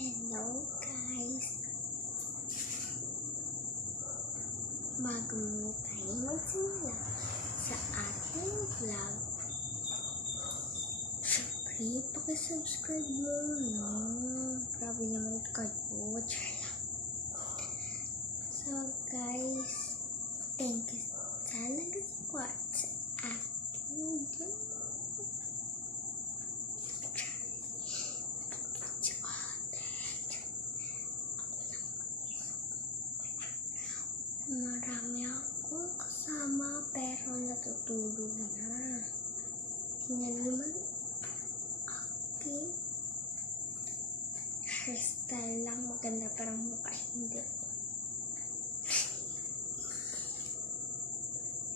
Hello guys! Bago muna tayo magsimula sa ating vlog, syempre, pakisubscribe muna. Grabe naman kayo. So guys, thank you sa nag-support sa ating video. Marami akong kasama pero natutulog na. Tingnan naman aking hairstyle lang maganda pero mukha hindi.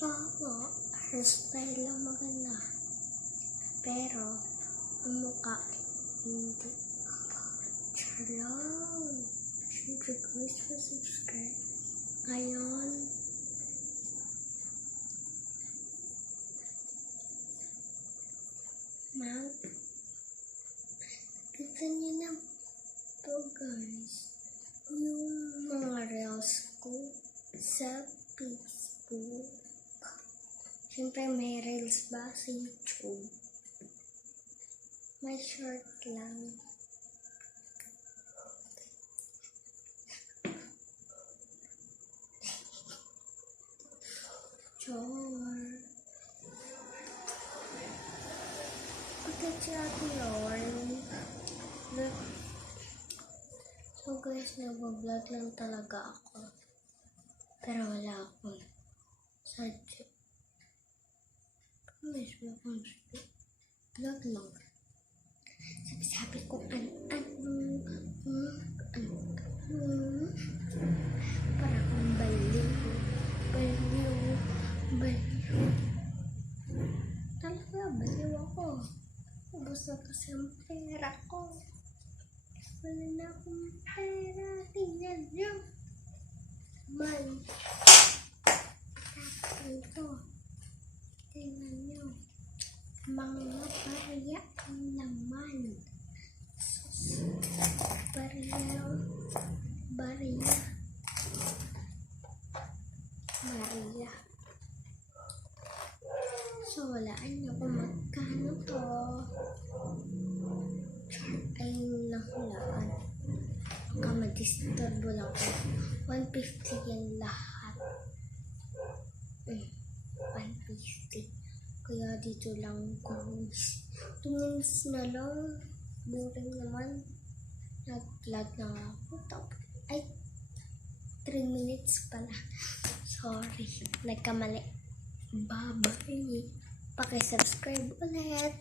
Oo, hairstyle lang maganda pero ang mukha hindi. Charot! Siyempre guys, subscribe. Ngayon, kita niyo na po guys, yung mga reels ko sa Facebook. Siyempre may reels ba sa YouTube? May short lang. Sure. Bakit siya Lord? So guys, nag-vlog lang talaga ako. Pero wala akong sadya. Miss mo akong vlog lang. Sabi-sabi ko para akong baliw. Talaga, baliw ako. Ubus na kasi ang pera ko. Wala na akong pera. Tingnan nyo. Man. Ito. Tingnan nyo. Mga bariya ang laman. Bariya. So, walaan niyo kung magkano to. Ayun lang hulaan. Baka mag-disturbo lang ko. 150 yan lahat. 150. Kaya dito lang guys. 2 minutes na lang. Boring naman. Nag-vlog na ako. Ay, 3 minutes pala. Sorry. Nagkamali. Bye-bye. Pakisubscribe ulit.